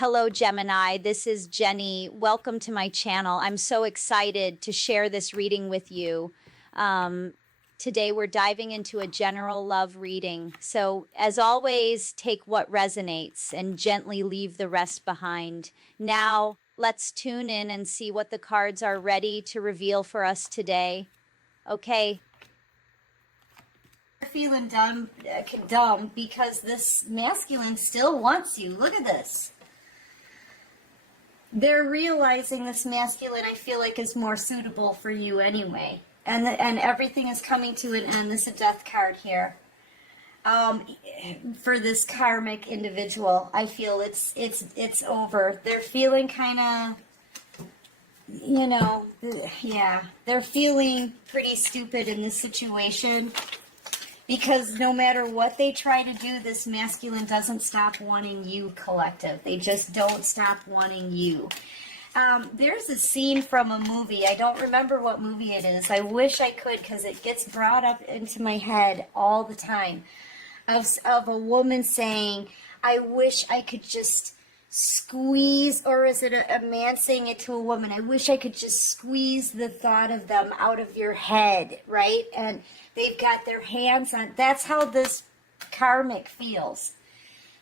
Hello, Gemini. This is Jenny. Welcome to my channel. I'm so excited to share this reading with you. Today, we're diving into a general love reading. So, as always, take what resonates and gently leave the rest behind. Now, let's tune in and see what the cards are ready to reveal for us today. Okay. Feeling dumb because this masculine still wants you. Look at this. They're realizing this masculine, I feel like, is more suitable for you anyway. And everything is coming to an end. This is a death card here. For this karmic individual, I feel it's over. They're feeling kind of, yeah, they're feeling pretty stupid in this situation. Because no matter what they try to do, this masculine doesn't stop wanting you, collective. They just don't stop wanting you. There's a scene from a movie. I don't remember what movie it is. I wish I could because it gets brought up into my head all the time. Of a woman saying, I wish I could just squeeze, or is it a man saying it to a woman? I wish I could just squeeze the thought of them out of your head, right? And they've got their hands on, that's how this karmic feels.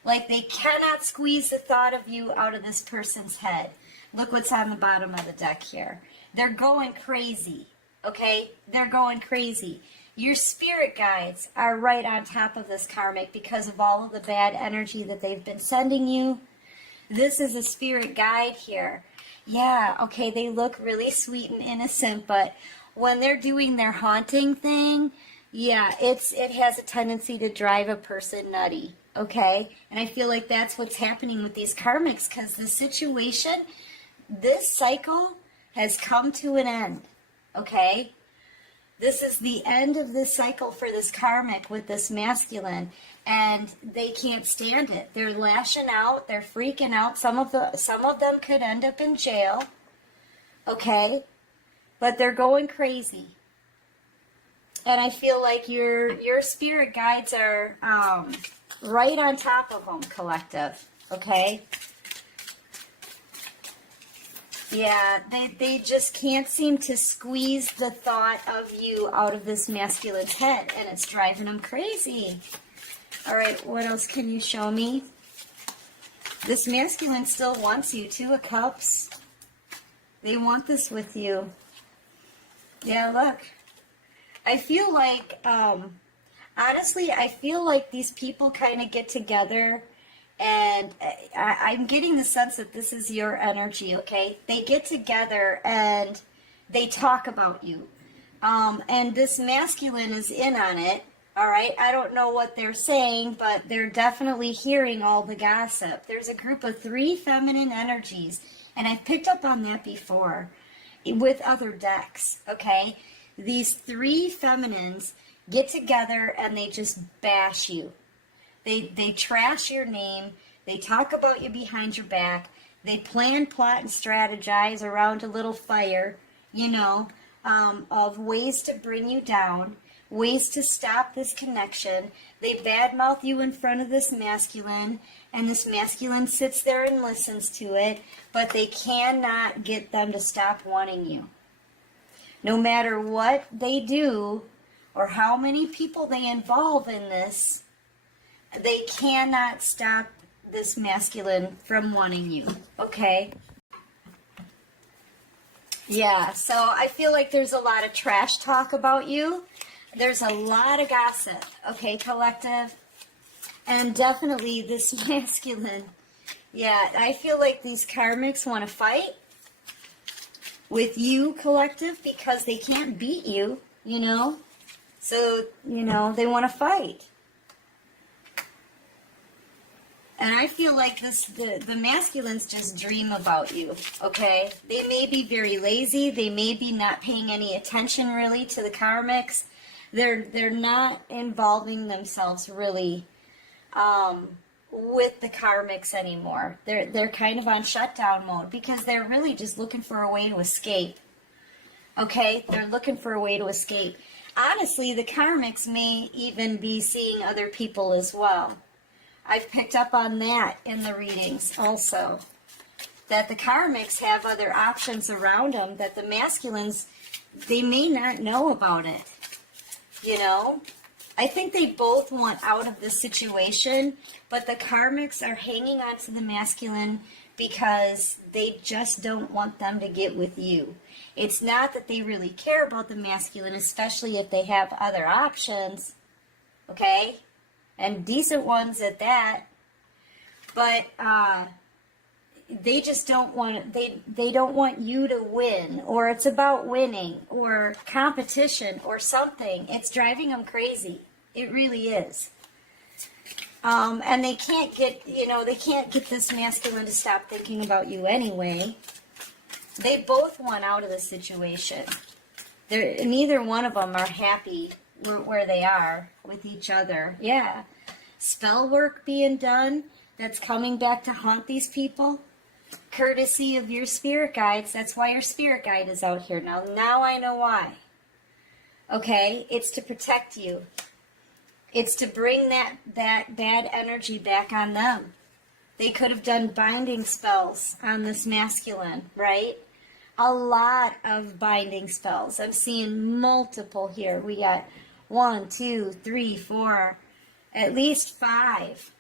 Like they cannot squeeze the thought of you out of this person's head. Look what's on the bottom of the deck here. They're going crazy, okay? They're going crazy. Your spirit guides are right on top of this karmic because of all of the bad energy that they've been sending you. This is a spirit guide here. Yeah, okay, they look really sweet and innocent, but when they're doing their haunting thing, yeah, it has a tendency to drive a person nutty, okay? And I feel like that's what's happening with these karmics, because the situation, this cycle has come to an end, okay? This is the end of this cycle for this karmic with this masculine, and they can't stand it. They're lashing out. They're freaking out. Some of them could end up in jail, okay? But they're going crazy. And I feel like your spirit guides are right on top of them, collective, okay? Yeah, they just can't seem to squeeze the thought of you out of this masculine's head, and it's driving them crazy. All right, what else can you show me? This masculine still wants you. Two of Cups. They want this with you. Yeah, look. I feel like, honestly, I feel like these people kind of get together. And I'm getting the sense that this is your energy, okay? They get together and they talk about you. And this masculine is in on it, all right? I don't know what they're saying, but they're definitely hearing all the gossip. There's a group of 3 feminine energies, and I've picked up on that before with other decks, okay? These 3 feminines get together and they just bash you. They trash your name. They talk about you behind your back. They plan, plot, and strategize around a little fire, of ways to bring you down, ways to stop this connection. They badmouth you in front of this masculine, and this masculine sits there and listens to it, but they cannot get them to stop wanting you. No matter what they do or how many people they involve in this, they cannot stop this masculine from wanting you, okay? Yeah, so I feel like there's a lot of trash talk about you. There's a lot of gossip, okay, collective? And definitely this masculine. Yeah, I feel like these karmics want to fight with you, collective, because they can't beat you, So, they want to fight. And I feel like the masculines just dream about you, okay? They may be very lazy. They may be not paying any attention really to the karmics. They're not involving themselves really with the karmics anymore. They're kind of on shutdown mode because they're really just looking for a way to escape. Okay? They're looking for a way to escape. Honestly, the karmics may even be seeing other people as well. I've picked up on that in the readings also. That the karmics have other options around them that the masculines, they may not know about it. You know? I think they both want out of the situation, but the karmics are hanging on to the masculine because they just don't want them to get with you. It's not that they really care about the masculine, especially if they have other options, okay? And decent ones at that. But they just don't want they don't want you to win, or it's about winning or competition or something. It's driving them crazy. It really is. And they can't get, they can't get this masculine to stop thinking about you anyway. They both want out of the situation. Neither one of them are happy where they are with each other. Yeah. Spell work being done that's coming back to haunt these people. Courtesy of your spirit guides. That's why your spirit guide is out here. Now I know why. Okay? It's to protect you. It's to bring that bad energy back on them. They could have done binding spells on this masculine, right? A lot of binding spells. I'm seeing multiple here. We got 1, 2, 3, 4, at least 5.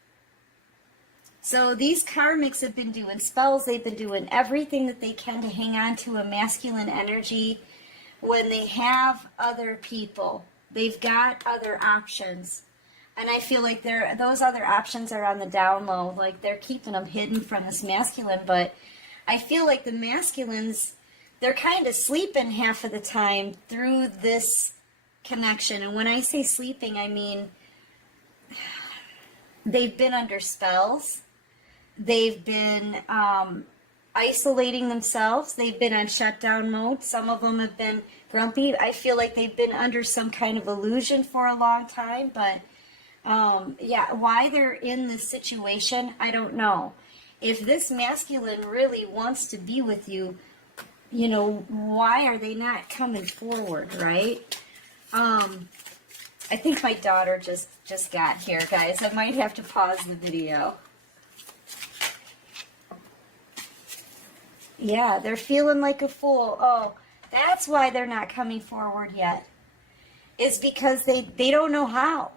So these karmics have been doing spells. They've been doing everything that they can to hang on to a masculine energy. When they have other people, they've got other options. And I feel like those other options are on the down low. Like they're keeping them hidden from this masculine. But I feel like the masculines, they're kind of sleeping half of the time through this connection. And when I say sleeping, I mean they've been under spells. They've been isolating themselves. They've been on shutdown mode. Some of them have been grumpy. I feel like they've been under some kind of illusion for a long time. But, yeah, why they're in this situation, I don't know. If this masculine really wants to be with you, why are they not coming forward, right? I think my daughter just got here, guys. I might have to pause the video. Yeah, they're feeling like a fool. Oh, that's why they're not coming forward yet. It's because they don't know how.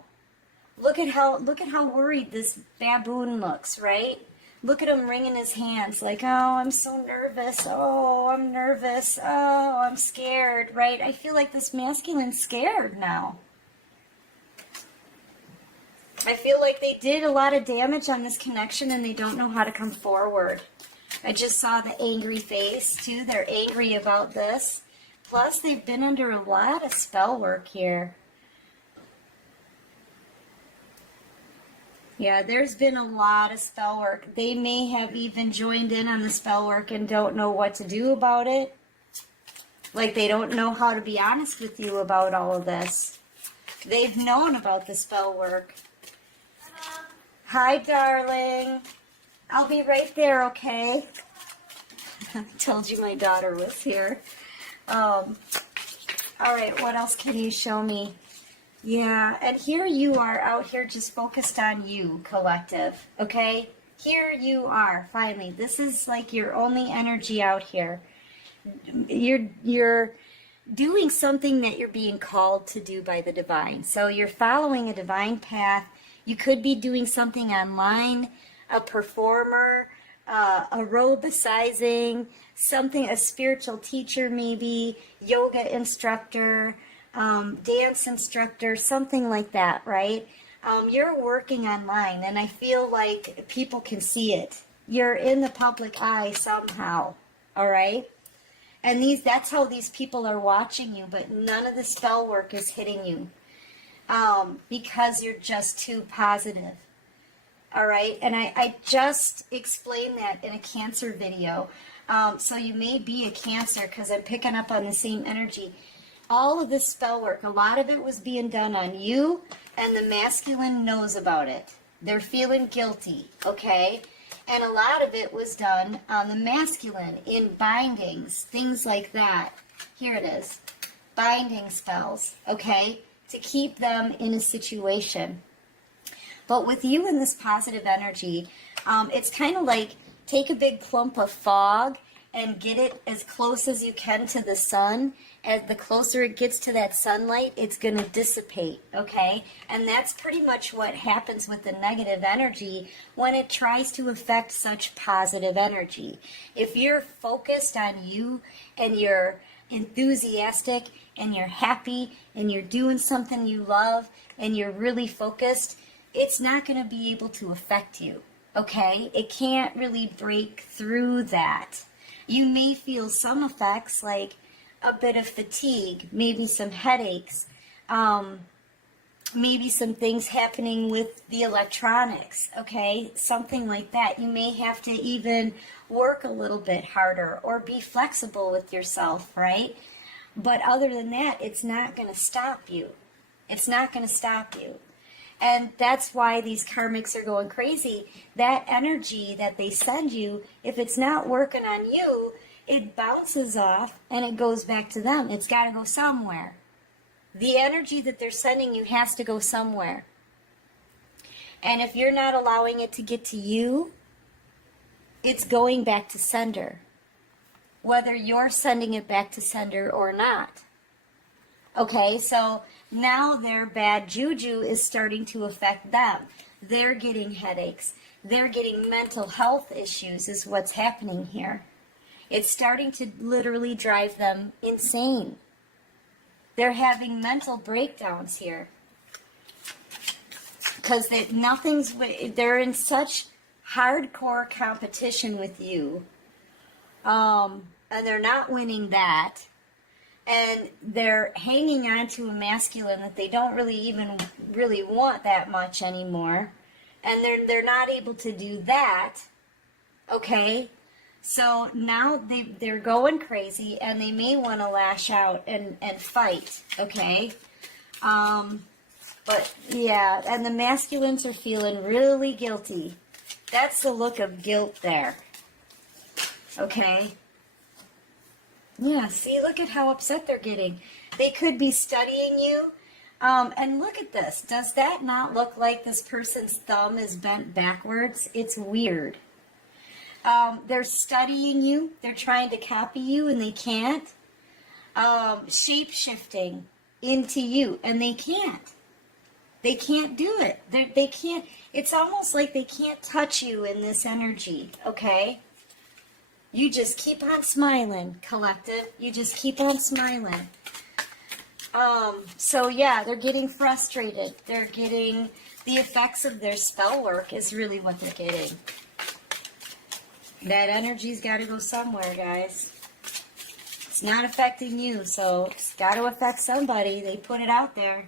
Look at how worried this baboon looks, right? Look at him wringing his hands like, oh, I'm so nervous. Oh, I'm nervous. Oh, I'm scared, right? I feel like this masculine's scared now. I feel like they did a lot of damage on this connection and they don't know how to come forward. I just saw the angry face, too. They're angry about this. Plus, they've been under a lot of spell work here. Yeah, there's been a lot of spell work. They may have even joined in on the spell work and don't know what to do about it. Like, they don't know how to be honest with you about all of this. They've known about the spell work. Hi, darling. I'll be right there, okay? I told you my daughter was here. All right, what else can you show me? Yeah, and here you are out here just focused on you, collective, okay? Here you are, finally. This is like your only energy out here. You're doing something that you're being called to do by the divine. So you're following a divine path. You could be doing something online, a performer, aerobicizing, something, a spiritual teacher maybe, yoga instructor, dance instructor, something like that, right? You're working online, and I feel like people can see it. You're in the public eye somehow, all right? And that's how these people are watching you, but none of the spell work is hitting you because you're just too positive. All right, and I just explained that in a Cancer video. So you may be a Cancer because I'm picking up on the same energy. All of this spell work, a lot of it was being done on you, and the masculine knows about it. They're feeling guilty, okay? And a lot of it was done on the masculine in bindings, things like that. Here it is, binding spells, okay? To keep them in a situation. But with you in this positive energy, it's kind of like take a big clump of fog and get it as close as you can to the sun. As the closer it gets to that sunlight, it's going to dissipate, okay? And that's pretty much what happens with the negative energy when it tries to affect such positive energy. If you're focused on you and you're enthusiastic and you're happy and you're doing something you love and you're really focused, it's not going to be able to affect you, okay? It can't really break through that. You may feel some effects like a bit of fatigue, maybe some headaches, maybe some things happening with the electronics, okay? Something like that. You may have to even work a little bit harder or be flexible with yourself, right? But other than that, it's not going to stop you. It's not going to stop you. And that's why these karmics are going crazy. That energy that they send you, if it's not working on you, it bounces off and it goes back to them. It's got to go somewhere. The energy that they're sending you has to go somewhere. And if you're not allowing it to get to you, it's going back to sender. Whether you're sending it back to sender or not. Okay, so now their bad juju is starting to affect them. They're getting headaches. They're getting mental health issues is what's happening here. It's starting to literally drive them insane. They're having mental breakdowns here. Because they're in such hardcore competition with you. And they're not winning that. And they're hanging on to a masculine that they don't really want that much anymore. And they're not able to do that. Okay? So now they're going crazy and they may want to lash out and fight, okay? But yeah, and the masculines are feeling really guilty. That's the look of guilt there, okay? Yeah, see, look at how upset they're getting. They could be studying you. And look at this. Does that not look like this person's thumb is bent backwards? It's weird. They're studying you. They're trying to copy you, and they can't. Shape-shifting into you, and they can't. They can't do it. They can't. It's almost like they can't touch you in this energy, okay? You just keep on smiling, collective. You just keep on smiling. So, yeah, they're getting frustrated. They're getting the effects of their spell work is really what they're getting. That energy's got to go somewhere, guys. It's not affecting you, so it's got to affect somebody. They put it out there.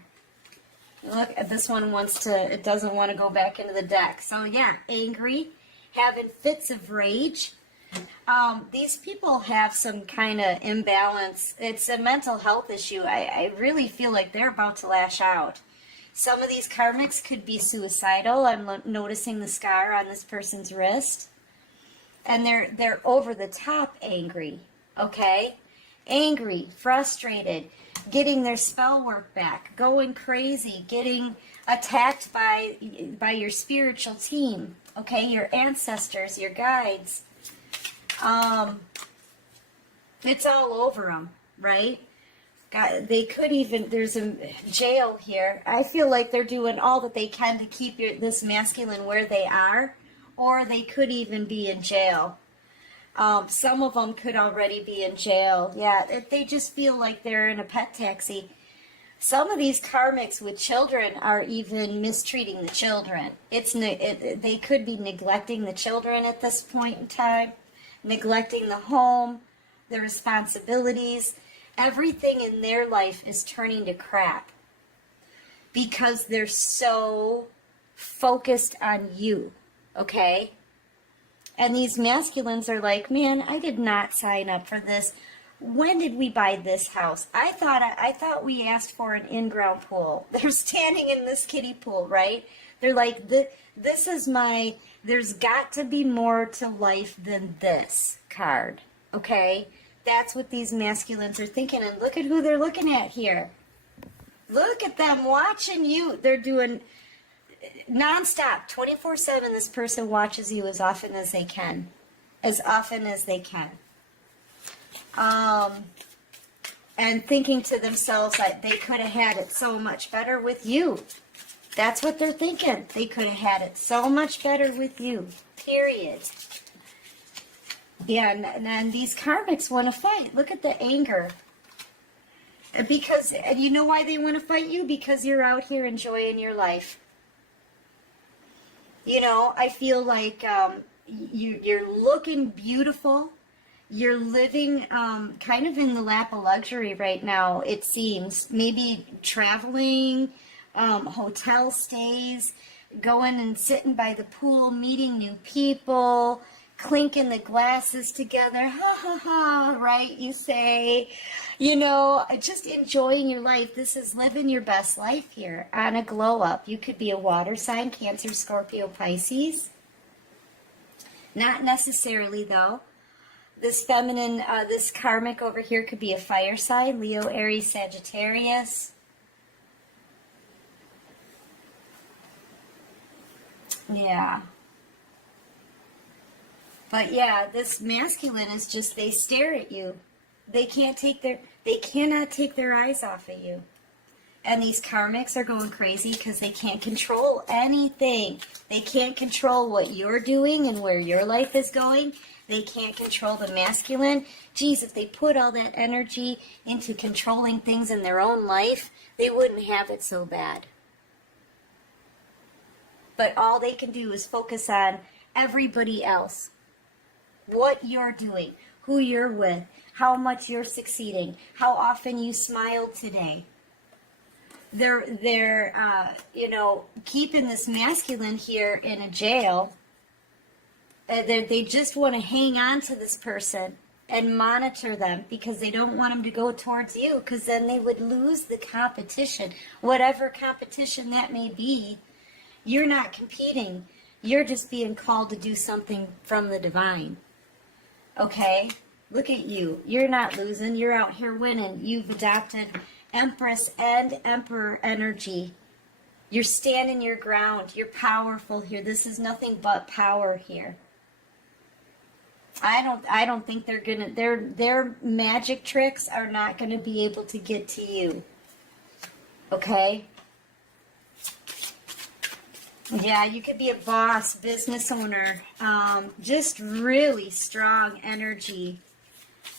Look, this one it doesn't want to go back into the deck. So, yeah, angry, having fits of rage. These people have some kind of imbalance. It's a mental health issue. I really feel like they're about to lash out. Some of these karmics could be suicidal. I'm noticing the scar on this person's wrist. And they're over the top angry, okay? Angry, frustrated, getting their spell work back, going crazy, getting attacked by your spiritual team, okay? Your ancestors, your guides. It's all over them, right? God, they could even, there's a jail here. I feel like they're doing all that they can to keep this masculine where they are, or they could even be in jail. Some of them could already be in jail. Yeah, they just feel like they're in a pet taxi. Some of these karmics with children are even mistreating the children. They could be neglecting the children at this point in time, neglecting the home, the responsibilities. Everything in their life is turning to crap because they're so focused on you, okay? And these masculines are like, man, I did not sign up for this. When did we buy this house? I thought we asked for an in-ground pool. They're standing in this kiddie pool, right? They're like, this is my, there's got to be more to life than this card, okay? That's what these masculines are thinking, and look at who they're looking at here. Look at them watching you. They're doing, nonstop, 24/7, this person watches you as often as they can. As often as they can. And thinking to themselves that they could have had it so much better with you. That's what they're thinking. They could have had it so much better with you. Period. Yeah, and these karmics want to fight. Look at the anger. Because, and you know why they want to fight you? Because you're out here enjoying your life. You know, I feel like you're looking beautiful. You're living kind of in the lap of luxury right now, it seems. Maybe traveling, hotel stays, going and sitting by the pool, meeting new people, clinking the glasses together, ha ha ha, right? You say, you know, just enjoying your life. This is living your best life here on a glow up. You could be a water sign, Cancer, Scorpio, Pisces. Not necessarily, though. This feminine, this karmic over here could be a fire sign, Leo, Aries, Sagittarius. Yeah. But yeah, this masculine is just, they stare at you. They cannot take their eyes off of you. And these karmics are going crazy because they can't control anything. They can't control what you're doing and where your life is going. They can't control the masculine. Geez, if they put all that energy into controlling things in their own life, they wouldn't have it so bad. But all they can do is focus on everybody else. What you're doing, who you're with, how much you're succeeding, how often you smiled today. They're you know, keeping this masculine here in a jail. They just want to hang on to this person and monitor them because they don't want them to go towards you, because then they would lose the competition. Whatever competition that may be, you're not competing. You're just being called to do something from the divine. Okay? Look at you. You're not losing. You're out here winning. You've adopted Empress and Emperor energy. You're standing your ground. You're powerful here. This is nothing but power here. I don't think they're gonna, their magic tricks are not gonna be able to get to you. Okay? Yeah, you could be a boss, business owner, just really strong energy.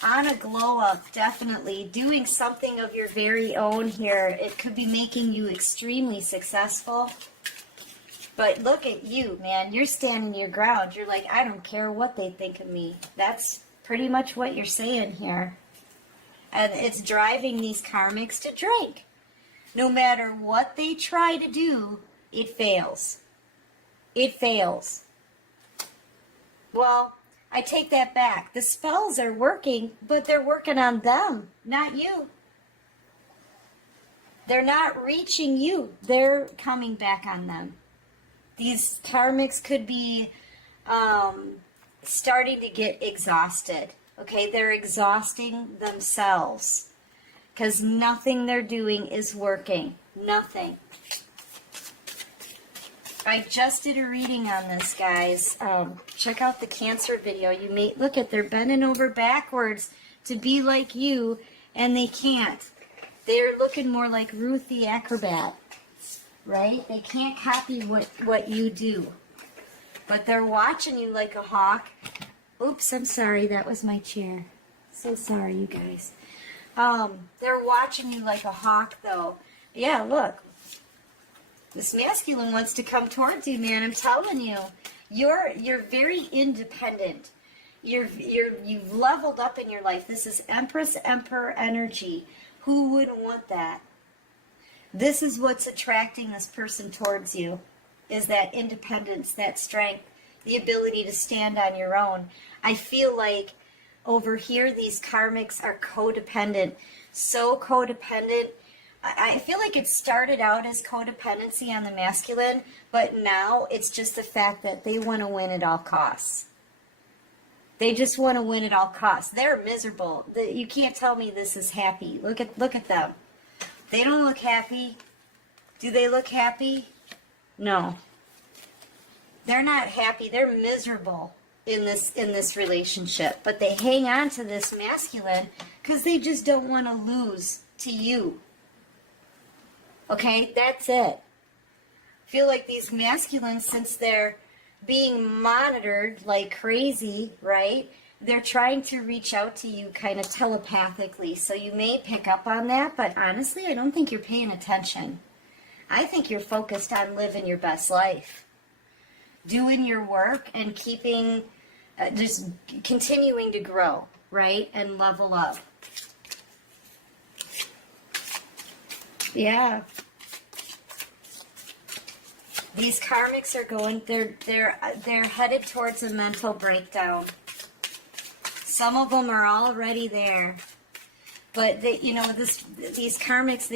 On a glow up, definitely. Doing something of your very own here. It could be making you extremely successful. But look at you, man. You're standing your ground. You're like, I don't care what they think of me. That's pretty much what you're saying here. And it's driving these karmics to drink. No matter what they try to do, it fails. It fails. Well, I take that back. The spells are working, but they're working on them, not you. They're not reaching you. They're coming back on them. These karmics could be starting to get exhausted. Okay, they're exhausting themselves because nothing they're doing is working. Nothing. I just did a reading on this, guys. Check out the Cancer video. You may look at, they're bending over backwards to be like you, and they can't. They're looking more like Ruth the Acrobat, right? They can't copy what you do, but they're watching you like a hawk. Oops, I'm sorry. That was my chair. So sorry, you guys. They're watching you like a hawk, though. Yeah, look. This masculine wants to come towards you, man. I'm telling you, you're very independent. You've leveled up in your life. This is Empress Emperor energy. Who wouldn't want that? This is what's attracting this person towards you, is that independence, that strength, the ability to stand on your own. I feel like over here these karmics are codependent, so codependent. I feel like it started out as codependency on the masculine, but now it's just the fact that they want to win at all costs. They just want to win at all costs. They're miserable. You can't tell me this is happy. Look at them. They don't look happy. Do they look happy? No. They're not happy. They're miserable in this relationship. But they hang on to this masculine because they just don't want to lose to you. Okay? That's it. I feel like these masculines, since they're being monitored like crazy, right? They're trying to reach out to you kind of telepathically. So you may pick up on that, but honestly, I don't think you're paying attention. I think you're focused on living your best life, doing your work and keeping, just continuing to grow, right? And level up. Yeah. These karmics are going, they're headed towards a mental breakdown. Some of them are already there. But they, you know, these karmics,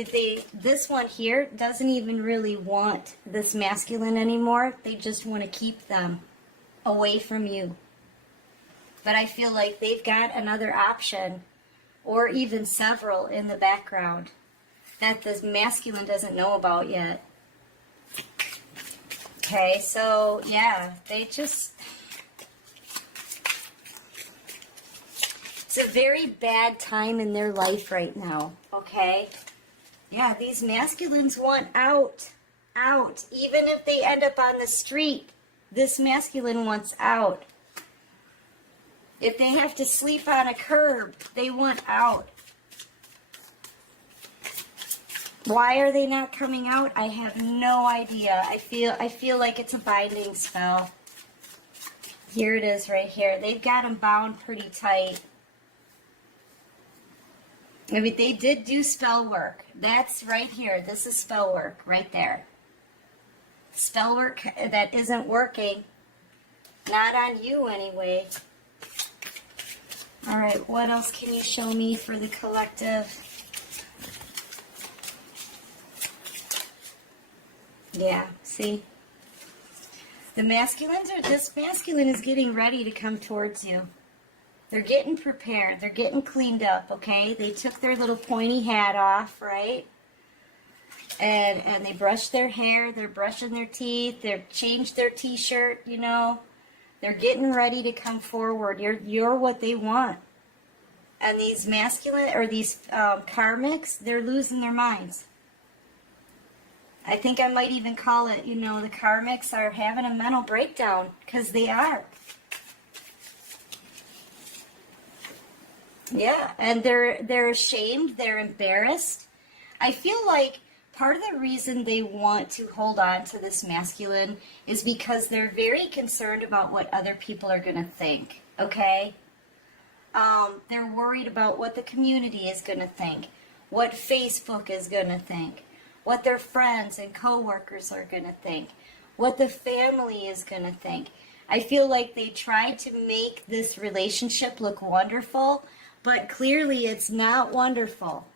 this one here doesn't even really want this masculine anymore. They just want to keep them away from you. But I feel like they've got another option, or even several in the background, that this masculine doesn't know about yet. Okay, so yeah, they just... It's a very bad time in their life right now, okay? Yeah, these masculines want out. Even if they end up on the street, this masculine wants out. If they have to sleep on a curb, they want out. Why are they not coming out? I have no idea. I feel like it's a binding spell. Here it is right here. They've got them bound pretty tight. I mean, they did do spell work. That's right here. This is spell work right there. Spell work that isn't working. Not on you anyway. All right, what else can you show me for the collective? Yeah, see? The masculines are, this masculine is getting ready to come towards you. They're getting prepared. They're getting cleaned up, okay? They took their little pointy hat off, right? And they brushed their hair. They're brushing their teeth. They've changed their t-shirt, you know. They're getting ready to come forward. You're what they want. And these masculine, or these karmics, they're losing their minds. I think I might even call it, you know, the karmics are having a mental breakdown, because they are. Yeah, and they're ashamed, they're embarrassed. I feel like part of the reason they want to hold on to this masculine is because they're very concerned about what other people are going to think, okay? They're worried about what the community is going to think, what Facebook is going to think, what their friends and coworkers are going to think, what the family is going to think. I feel like they tried to make this relationship look wonderful, but clearly it's not wonderful.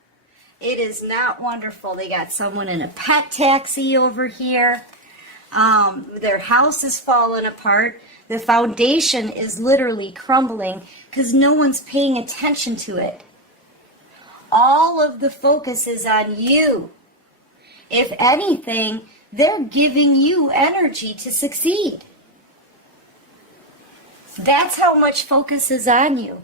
It is not wonderful. They got someone in a pet taxi over here. Their house is falling apart. The foundation is literally crumbling because no one's paying attention to it. All of the focus is on you. If anything, they're giving you energy to succeed. That's how much focus is on you.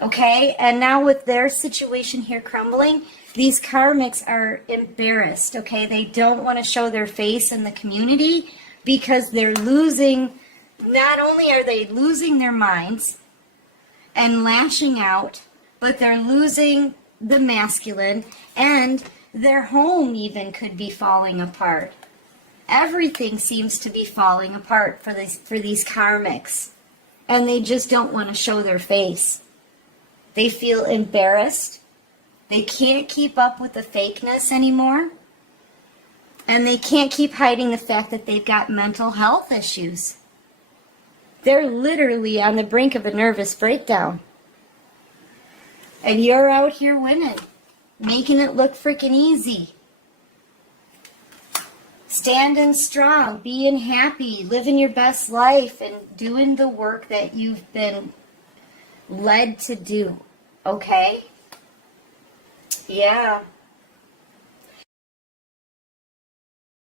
Okay, and now with their situation here crumbling, these karmics are embarrassed, okay? They don't want to show their face in the community because they're losing, not only are they losing their minds and lashing out, but they're losing the masculine, and their home even could be falling apart. Everything seems to be falling apart for these karmics, and they just don't want to show their face. They feel embarrassed. They can't keep up with the fakeness anymore. And they can't keep hiding the fact that they've got mental health issues. They're literally on the brink of a nervous breakdown. And you're out here winning, making it look freaking easy. Standing strong, being happy, living your best life, and doing the work that you've been led to do. Okay? Yeah.